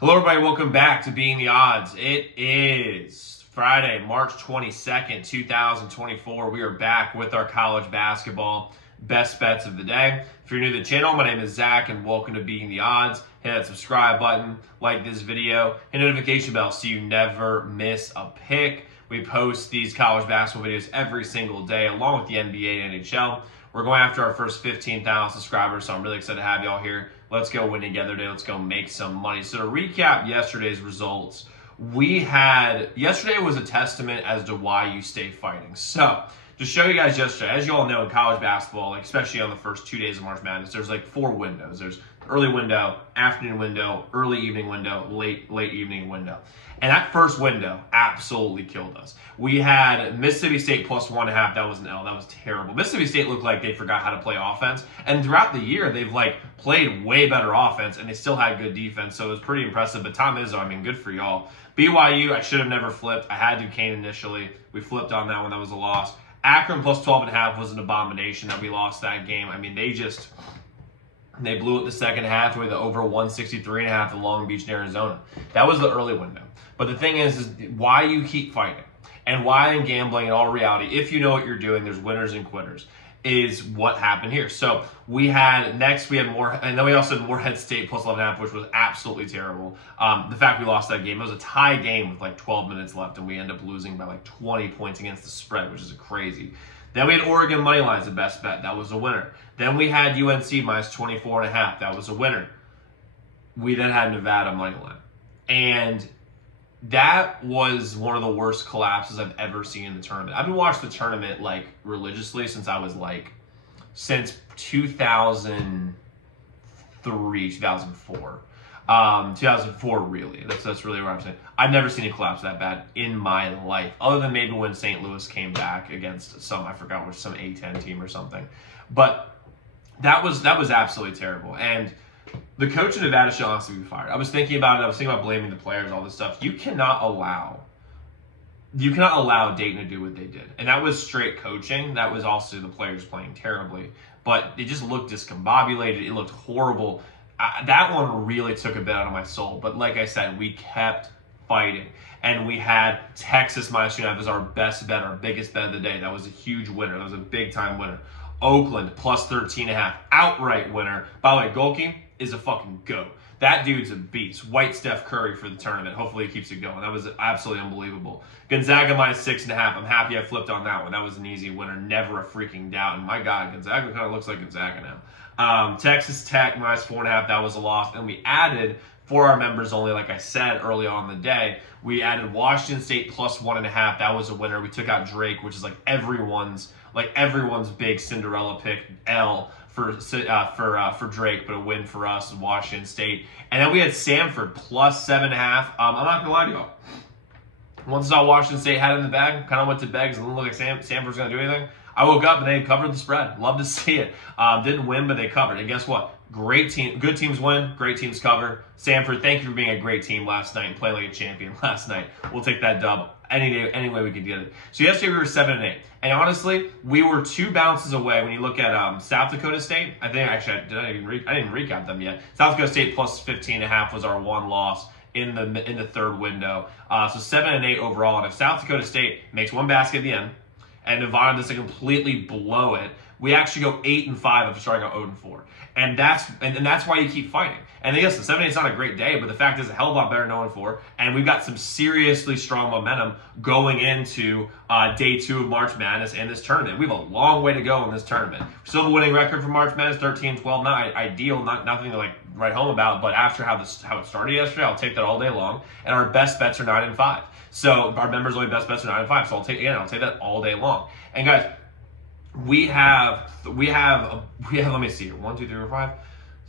Hello, everybody. Welcome back to Being the Odds. It is Friday, March 22nd, 2024. We are back with our college basketball best bets of the day. If you're new to the channel, my name is Zach, and welcome to Being the Odds. Hit that subscribe button, like this video, hit notification bell so you never miss a pick. We post these college basketball videos every single day, along with the NBA and NHL. We're going after our first 15,000 subscribers, so I'm really excited to have y'all here. Let's go win together today. Let's go make some money. So to recap yesterday's results, yesterday was a testament as to why you stay fighting. So to show you guys yesterday, as you all know in college basketball, especially on the first 2 days of March Madness, there's like 4 windows. There's early window, afternoon window, early evening window, late evening window. And that first window absolutely killed us. We had Mississippi State plus 1.5. That was an L. That was terrible. Mississippi State looked like they forgot how to play offense. And throughout the year, they've played way better offense, and they still had good defense. So it was pretty impressive. But Tom Izzo, I mean, good for y'all. BYU, I should have never flipped. I had Duquesne initially. We flipped on that one. That was a loss. Akron plus 12.5 was an abomination that we lost that game. I mean, they blew it the second half with the over 163.5 at Long Beach, Arizona. That was the early window. But the thing is why you keep fighting and why in gambling in all reality, if you know what you're doing, there's winners and quitters, is what happened here. So we had more, and then we also had Morehead State plus 11.5, which was absolutely terrible. The fact we lost that game, it was a tie game with 12 minutes left, and we ended up losing by 20 points against the spread, which is crazy. Then we had Oregon money lines, the best bet. That was a winner. Then we had UNC minus 24.5. That was a winner. We then had Nevada money line. And that was one of the worst collapses I've ever seen in the tournament. I've been watching the tournament religiously since I was since 2003, 2004. 2004 really. That's really what I'm saying. I've never seen a collapse that bad in my life, other than maybe when St. Louis came back against some A10 team or something. But that was absolutely terrible. And the coach of Nevada should honestly be fired. I was thinking about it. I was thinking about blaming the players, all this stuff. You cannot allow Dayton to do what they did. And that was straight coaching. That was also the players playing terribly. But it just looked discombobulated. It looked horrible. That one really took a bit out of my soul. But like I said, we kept fighting. And we had Texas minus 2.5 as our best bet, our biggest bet of the day. That was a huge winner. That was a big-time winner. Oakland plus 13.5, outright winner. By the way, Golke is a fucking goat. That dude's a beast. White Steph Curry for the tournament. Hopefully he keeps it going. That was absolutely unbelievable. Gonzaga minus 6.5. I'm happy I flipped on that one. That was an easy winner. Never a freaking doubt. And my God, Gonzaga kind of looks like Gonzaga now. Texas Tech minus 4.5. That was a loss. And we added, for our members only, like I said early on in the day, we added Washington State plus 1.5. That was a winner. We took out Drake, which is everyone's big Cinderella pick, L for Drake, but a win for us in Washington State. And then we had Samford plus 7.5. I'm not gonna lie to y'all. Once I saw Washington State had it in the bag, kind of went to begs and didn't look like Samford's gonna do anything. I woke up and they covered the spread. Love to see it. Didn't win, but they covered. And guess what? Great team. Good teams win. Great teams cover. Samford, thank you for being a great team last night and playing like a champion last night. We'll take that dub any day, any way we could get it. So yesterday we were 7-8. And honestly, we were 2 bounces away when you look at South Dakota State. I think actually I didn't recap them yet. South Dakota State plus 15.5 was our one loss in the third window. So 7-8 overall. And if South Dakota State makes one basket at the end, and Nevada doesn't completely blow it, we actually go 8-5 after starting out 0-4. And that's why you keep fighting. And yes, the 7-8 is not a great day, but the fact is a hell of a lot better than 0-4. And we've got some seriously strong momentum going into day 2 of March Madness and this tournament. We have a long way to go in this tournament. We still have a winning record for March Madness, 13-12. Not ideal, nothing to write home about, but after how it started yesterday, I'll take that all day long. And our best bets are 9-5. So our members' only best bets are 9-5. So I'll take that all day long. And guys, we have let me see here, 1, 2, 3, 4, 5,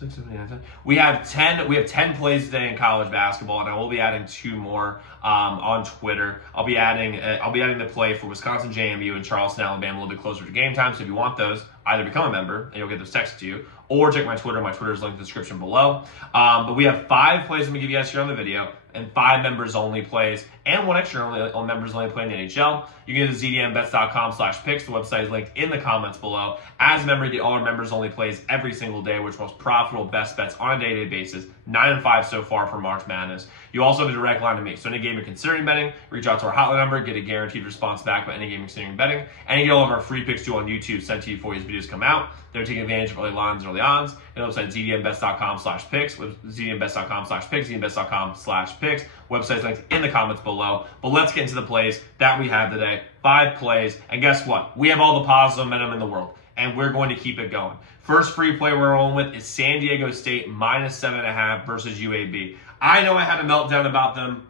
6, 7, 8, 9, 10. We have 10 plays today in college basketball, and I will be adding 2 more on Twitter. I'll be adding the play for Wisconsin JMU and Charleston Alabama a little bit closer to game time. So if you want those, either become a member and you'll get those texted to you, or check my Twitter. My Twitter is linked in the description below. But we have 5 plays I'm going to give you guys here on the video, and 5 members-only plays, and 1 extra on members-only play in the NHL. You can go to zdmbets.com/picks. The website is linked in the comments below. As a member, you get all our members-only plays every single day, which most profitable best bets on a day-to-day basis. 9-5 so far for March Madness. You also have a direct line to me. So any game you're considering betting, reach out to our hotline number, get a guaranteed response back by any game you're considering betting, and you get all of our free picks too on YouTube sent to you before these videos come out. They're taking advantage of early lines and early odds. And the website zdmbets.com/picks, zdmbets.com/picks, zdmbets.com/picks. Website's linked in the comments below. But let's get into the plays that we have today. 5 plays, and guess what? We have all the positive momentum in the world, and we're going to keep it going. First free play we're rolling with is San Diego State -7.5 versus UAB. I know I had a meltdown about them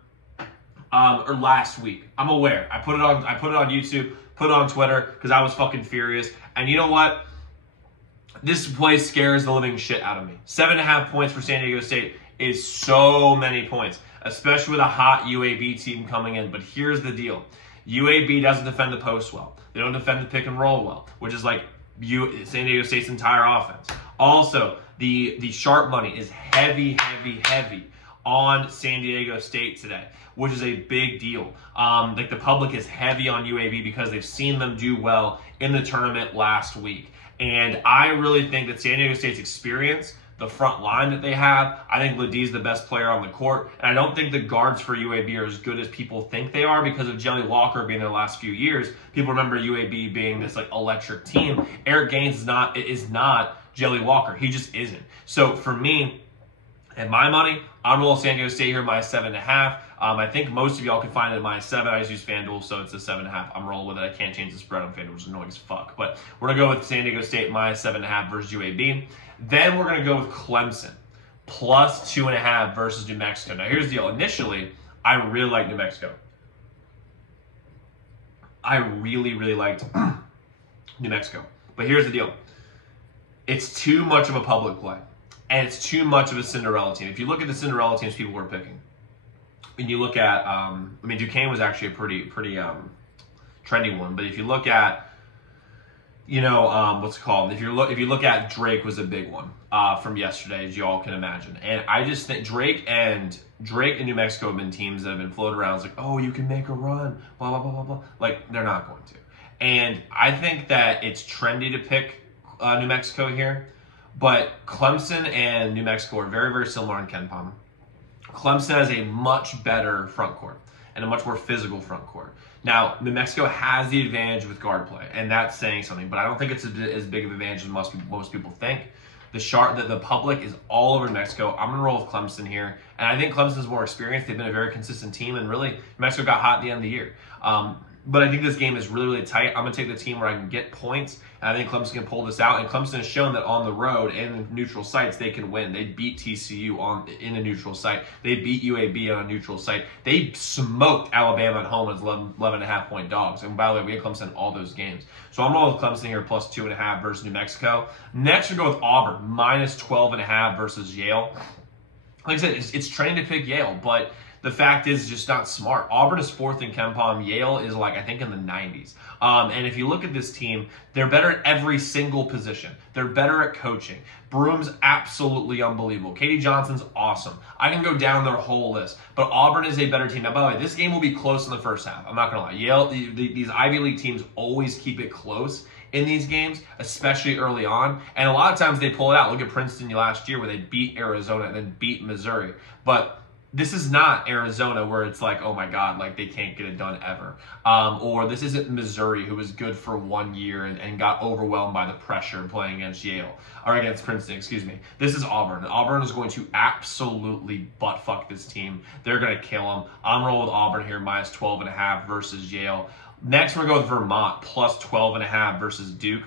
or last week. I'm aware. I put it on YouTube, put it on Twitter because I was fucking furious. And you know what? This play scares the living shit out of me. 7.5 points for San Diego State is so many points, especially with a hot UAB team coming in. But here's the deal. UAB doesn't defend the post well. They don't defend the pick and roll well, which is like San Diego State's entire offense. Also, the sharp money is heavy on San Diego State today, which is a big deal. Like the public is heavy on UAB because they've seen them do well in the tournament last week. And I really think that San Diego State's experience, the front line that they have, I think Ledie's the best player on the court. And I don't think the guards for UAB are as good as people think they are because of Jelly Walker being there the last few years. People remember UAB being this like electric team. Eric Gaines is not Jelly Walker. He just isn't. So for me, and my money, I'm rolling San Diego State here -7.5. I think most of y'all can find it at -7. I just use FanDuel, so it's a 7.5. I'm rolling with it. I can't change the spread on FanDuel, which is annoying as fuck. But we're going to go with San Diego State -7.5 versus UAB. Then we're going to go with Clemson +2.5 versus New Mexico. Now, here's the deal. Initially, I really liked New Mexico. I really liked New Mexico. But here's the deal. It's too much of a public play. And it's too much of a Cinderella team. If you look at the Cinderella teams people were picking, and you look at, Duquesne was actually a pretty trendy one. But if you look at, what's it called? If you look at Drake was a big one from yesterday, as you all can imagine. And I just think Drake and New Mexico have been teams that have been floated around. It's like, oh, you can make a run, blah blah blah blah blah. Like they're not going to. And I think that it's trendy to pick New Mexico here. But Clemson and New Mexico are very similar in KenPom. Clemson has a much better front court and a much more physical front court. Now, New Mexico has the advantage with guard play, and that's saying something, but I don't think it's as big of an advantage as most people think. The public is all over New Mexico. I'm going to roll with Clemson here, and I think Clemson's more experienced. They've been a very consistent team, and really, New Mexico got hot at the end of the year. But I think this game is really tight. I'm going to take the team where I can get points, and I think Clemson can pull this out. And Clemson has shown that on the road and in neutral sites, they can win. They beat TCU in a neutral site. They beat UAB on a neutral site. They smoked Alabama at home as 11.5-point dogs. And by the way, we had Clemson in all those games. So I'm rolling with Clemson here +2.5 versus New Mexico. Next, we go with Auburn -12.5 versus Yale. Like I said, it's training to pick Yale, but the fact is, it's just not smart. Auburn is 4th in KenPom. Yale is I think in the 90s. And if you look at this team, they're better at every single position. They're better at coaching. Broom's absolutely unbelievable. Katie Johnson's awesome. I can go down their whole list. But Auburn is a better team. Now, by the way, this game will be close in the first half. I'm not going to lie. Yale, these Ivy League teams always keep it close in these games, especially early on. And a lot of times they pull it out. Look at Princeton last year where they beat Arizona and then beat Missouri. But this is not Arizona where it's like, oh my God, like they can't get it done ever. Or this isn't Missouri who was good for 1 year and got overwhelmed by the pressure playing against Yale, or against Princeton, excuse me. This is Auburn. Auburn is going to absolutely butt-fuck this team. They're going to kill them. I'm rolling with Auburn here, -12.5 versus Yale. Next, we're going to go with Vermont, +12.5 versus Duke.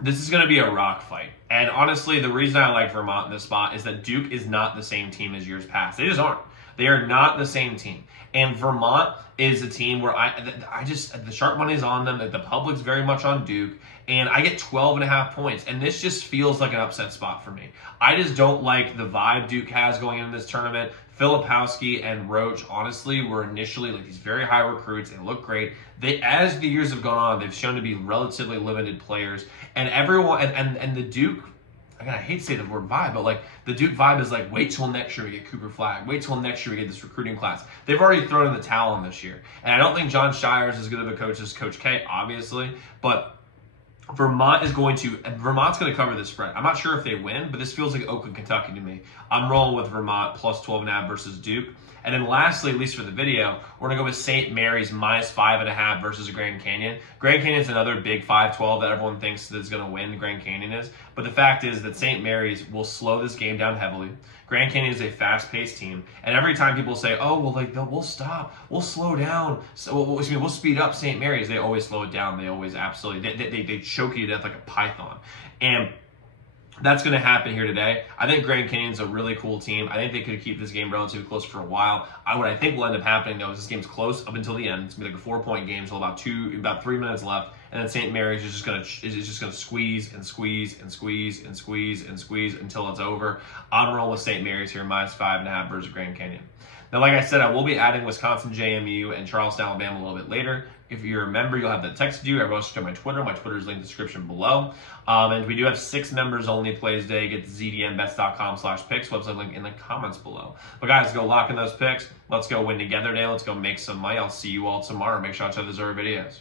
This is going to be a rock fight. And honestly, the reason I like Vermont in this spot is that Duke is not the same team as years past. They just aren't. They are not the same team. And Vermont is a team where I just, the sharp money is on them, the public's very much on Duke, and I get 12.5 points. And this just feels like an upset spot for me. I just don't like the vibe Duke has going into this tournament. Filipowski and Roach, honestly, were initially like these very high recruits. They look great. As the years have gone on, they've shown to be relatively limited players. And everyone, and the Duke, again, I hate to say the word vibe, but like the Duke vibe is like, wait till next year we get Cooper Flagg. Wait till next year we get this recruiting class. They've already thrown in the towel on this year. And I don't think John Shire is as good of a coach as Coach K, obviously, but Vermont's going to cover this spread. I'm not sure if they win, but this feels like Oakland, Kentucky to me. I'm rolling with Vermont plus 12.5 versus Duke. And then lastly, at least for the video, we're going to go with St. Mary's minus 5.5 versus Grand Canyon. Grand Canyon is another big 5-12 that everyone thinks that is going to win. Grand Canyon is. But the fact is that St. Mary's will slow this game down heavily. Grand Canyon is a fast-paced team. And every time people say, oh, well, like, we'll stop, we'll slow down, we'll speed up St. Mary's, they always slow it down. They always absolutely, they choke you to death like a python. And that's going to happen here today. I think Grand Canyon's a really cool team. I think they could keep this game relatively close for a while. What I think will end up happening, though, is this game's close up until the end. It's going to be like a 4-point game until about 3 minutes left. And then St. Mary's is just going to squeeze and squeeze and squeeze and squeeze and squeeze until it's over. I'm rolling with St. Mary's here, minus 5.5 versus Grand Canyon. Now, like I said, I will be adding Wisconsin JMU and Charleston, Alabama a little bit later. If you're a member, you'll have that texted you. Everyone should check my Twitter. My Twitter is linked in the description below. And we do have 6 members only plays today. Get to zdnbets.com/picks. Website link in the comments below. But guys, go lock in those picks. Let's go win together today. Let's go make some money. I'll see you all tomorrow. Make sure to check those other videos.